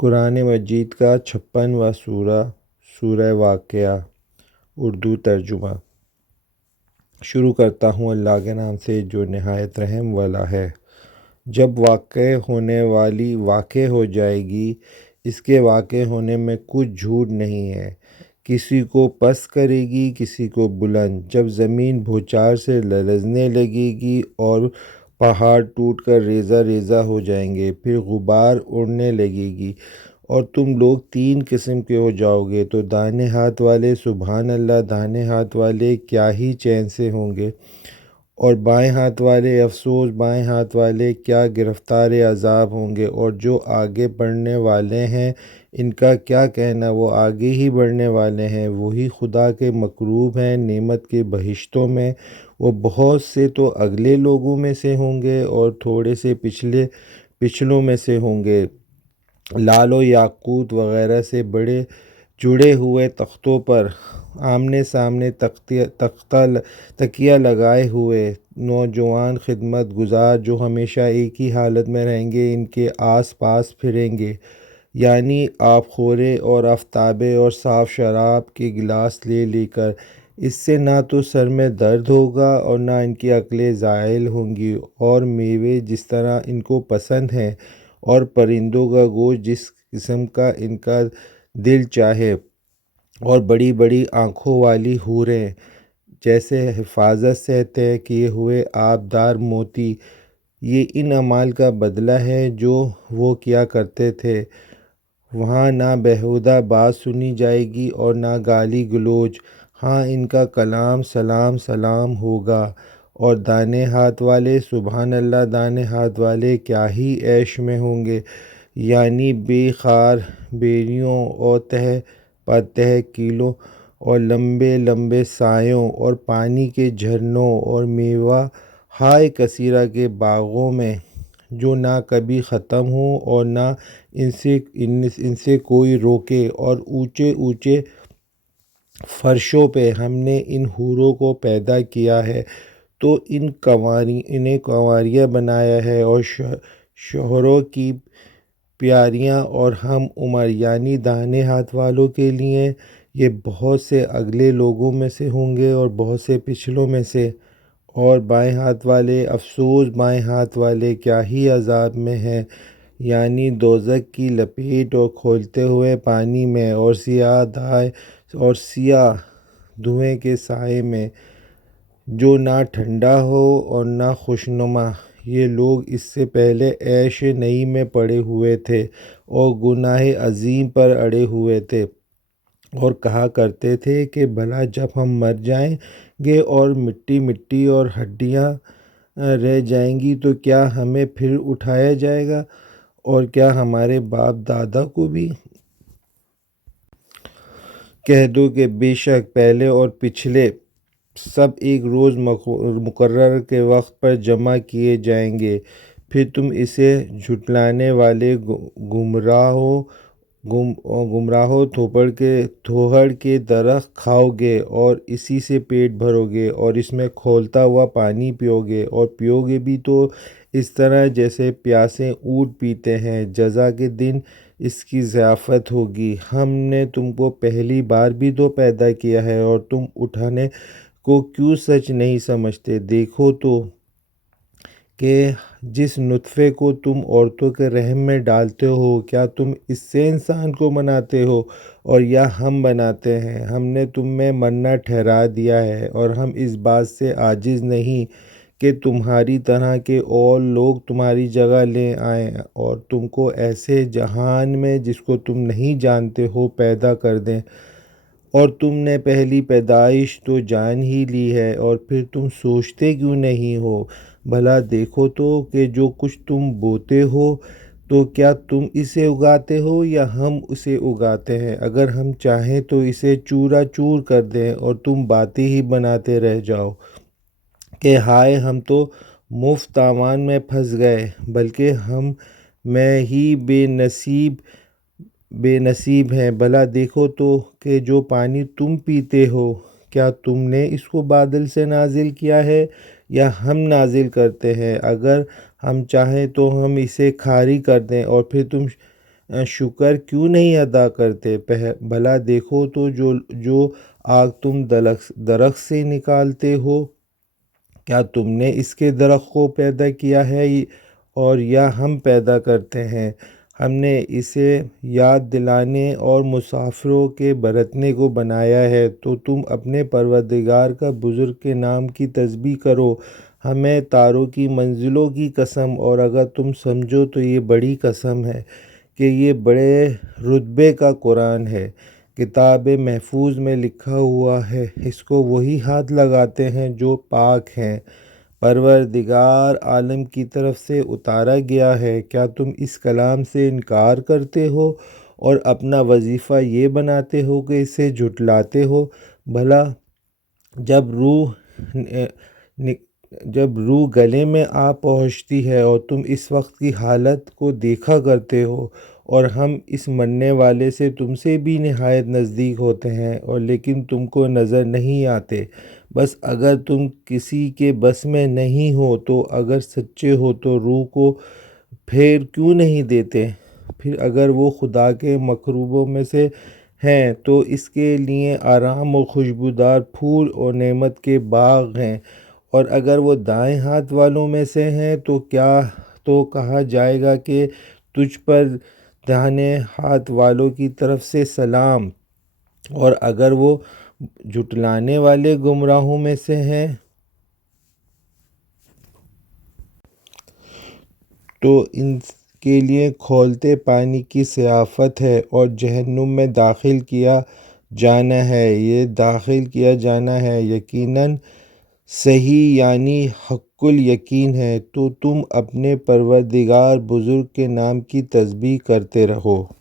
قرآن مجید کا 56واں سورہ سورہ واقعہ اردو ترجمہ۔ شروع کرتا ہوں اللہ کے نام سے جو نہایت رحم والا ہے۔ جب واقع ہو جائے گی، اس کے واقع ہونے میں کچھ جھوٹ نہیں ہے۔ کسی کو پست کرے گی، کسی کو بلند۔ جب زمین بھوچار سے لرزنے لگے گی اور پہاڑ ٹوٹ کر ریزہ ریزہ ہو جائیں گے، پھر غبار اڑنے لگے گی اور تم لوگ 3 قسم کے ہو جاؤ گے تو دائیں ہاتھ والے سبحان اللہ، دائیں ہاتھ والے کیا ہی چین سے ہوں گے، اور بائیں ہاتھ والے افسوس، بائیں ہاتھ والے کیا گرفتار عذاب ہوں گے، اور جو آگے بڑھنے والے ہیں ان کا کیا کہنا، وہ آگے ہی بڑھنے والے ہیں، وہی خدا کے مقرب ہیں نعمت کے بہشتوں میں۔ وہ بہت سے تو اگلے لوگوں میں سے ہوں گے اور تھوڑے سے پچھلوں میں سے ہوں گے۔ لال و یاقوت وغیرہ سے بڑے جڑے ہوئے تختوں پر آمنے سامنے تکیہ لگائے ہوئے نوجوان خدمت گزار جو ہمیشہ ایک ہی حالت میں رہیں گے، ان کے آس پاس پھریں گے، یعنی آب خورے اور آفتابے اور صاف شراب کے گلاس لے لے کر۔ اس سے نہ تو سر میں درد ہوگا اور نہ ان کی عقلیں زائل ہوں گی، اور میوے جس طرح ان کو پسند ہیں اور پرندوں کا گوشت جس قسم کا ان کا دل چاہے، اور بڑی بڑی آنکھوں والی حوریں جیسے حفاظت سے طے کیے ہوئے آبدار موتی۔ یہ ان اعمال کا بدلہ ہے جو وہ کیا کرتے تھے۔ وہاں نہ بیہودہ بات سنی جائے گی اور نہ گالی گلوچ، ہاں ان کا کلام سلام سلام ہوگا۔ اور دائیں ہاتھ والے سبحان اللہ، دائیں ہاتھ والے کیا ہی عیش میں ہوں گے، یعنی بے خار بیریوں اور تہہ پتہ کیلوں اور لمبے لمبے سایوں اور پانی کے جھرنوں اور میوہ ہائے کثیرہ کے باغوں میں، جو نہ کبھی ختم ہوں اور نہ ان سے کوئی روکے، اور اونچے اونچے فرشوں پہ ہم نے ان حوروں کو پیدا کیا ہے تو انہیں کنواریاں بنایا ہے اور شوہروں کی پیاریاں اور ہم عمر، یعنی دائیں ہاتھ والوں کے لیے یہ بہت سے اگلے لوگوں میں سے ہوں گے اور بہت سے پچھلوں میں سے، اور بائیں ہاتھ والے افسوس، بائیں ہاتھ والے کیا ہی عذاب میں ہیں، یعنی دوزخ کی لپیٹ اور کھولتے ہوئے پانی میں، اور سیاہ دھویں کے سائے میں جو نہ ٹھنڈا ہو اور نہ خوشنما۔ یہ لوگ اس سے پہلے عیش نئی میں پڑے ہوئے تھے اور گناہ عظیم پر اڑے ہوئے تھے، اور کہا کرتے تھے کہ بھلا جب ہم مر جائیں گے اور مٹی مٹی اور ہڈیاں رہ جائیں گی تو کیا ہمیں پھر اٹھایا جائے گا، اور کیا ہمارے باپ دادا کو بھی؟ کہہ دو کہ بے شک پہلے اور پچھلے سب ایک روز مقرر کے وقت پر جمع کیے جائیں گے، پھر تم اسے جھٹلانے والے گمراہو تھوہڑ کے درخت کھاؤ گے اور اسی سے پیٹ بھرو گے اور اس میں کھولتا ہوا پانی پیو گے، اور پیو گے بھی تو اس طرح جیسے پیاسے اونٹ پیتے ہیں۔ جزا کے دن اس کی ضیافت ہوگی۔ ہم نے تم کو پہلی بار بھی تو پیدا کیا ہے اور تم اٹھانے کو کیوں سچ نہیں سمجھتے؟ دیکھو تو کہ جس نطفے کو تم عورتوں کے رحم میں ڈالتے ہو، کیا تم اس سے انسان کو بناتے ہو اور یا ہم بناتے ہیں؟ ہم نے تم میں مرنا ٹھہرا دیا ہے، اور ہم اس بات سے عاجز نہیں کہ تمہاری طرح کے اور لوگ تمہاری جگہ لے آئیں اور تم کو ایسے جہان میں جس کو تم نہیں جانتے ہو پیدا کر دیں۔ اور تم نے پہلی پیدائش تو جان ہی لی ہے، اور پھر تم سوچتے کیوں نہیں ہو؟ بھلا دیکھو تو کہ جو کچھ تم بوتے ہو تو کیا تم اسے اگاتے ہو یا ہم اسے اگاتے ہیں؟ اگر ہم چاہیں تو اسے چورا چور کر دیں اور تم باتیں ہی بناتے رہ جاؤ کہ ہائے ہم تو مفت تاوان میں پھنس گئے، بلکہ ہم میں ہی بے نصیب ہیں۔ بھلا دیکھو تو کہ جو پانی تم پیتے ہو، کیا تم نے اس کو بادل سے نازل کیا ہے یا ہم نازل کرتے ہیں؟ اگر ہم چاہیں تو ہم اسے کھاری کر دیں اور پھر تم شکر کیوں نہیں ادا کرتے؟ بھلا دیکھو تو جو آگ تم درخت سے نکالتے ہو، کیا تم نے اس کے درخت کو پیدا کیا ہے اور یا ہم پیدا کرتے ہیں؟ ہم نے اسے یاد دلانے اور مسافروں کے برتنے کو بنایا ہے، تو تم اپنے پروردگار کا بزرگ کے نام کی تسبیح کرو۔ ہمیں تاروں کی منزلوں کی قسم، اور اگر تم سمجھو تو یہ بڑی قسم ہے کہ یہ بڑے رتبے کا قرآن ہے، کتاب محفوظ میں لکھا ہوا ہے، اس کو وہی ہاتھ لگاتے ہیں جو پاک ہیں، پروردگار عالم کی طرف سے اتارا گیا ہے۔ کیا تم اس کلام سے انکار کرتے ہو اور اپنا وظیفہ یہ بناتے ہو کہ اسے جھٹلاتے ہو؟ بھلا جب روح گلے میں آ پہنچتی ہے اور تم اس وقت کی حالت کو دیکھا کرتے ہو، اور ہم اس مرنے والے سے تم سے بھی نہایت نزدیک ہوتے ہیں، اور لیکن تم کو نظر نہیں آتے۔ بس اگر تم کسی کے بس میں نہیں ہو تو اگر سچے ہو تو روح کو پھیر کیوں نہیں دیتے؟ پھر اگر وہ خدا کے مقربوں میں سے ہیں تو اس کے لیے آرام اور خوشبودار پھول اور نعمت کے باغ ہیں، اور اگر وہ دائیں ہاتھ والوں میں سے ہیں تو کہا جائے گا کہ تجھ پر داہنے ہاتھ والوں کی طرف سے سلام، اور اگر وہ جھٹلانے والے گمراہوں میں سے ہیں تو ان کے لیے کھولتے پانی کی ضیافت ہے اور جہنم میں داخل کیا جانا ہے۔ یہ داخل کیا جانا ہے یقیناً صحیح، یعنی حق الیقین ہے۔ تو تم اپنے پروردگار بزرگ کے نام کی تسبیح کرتے رہو۔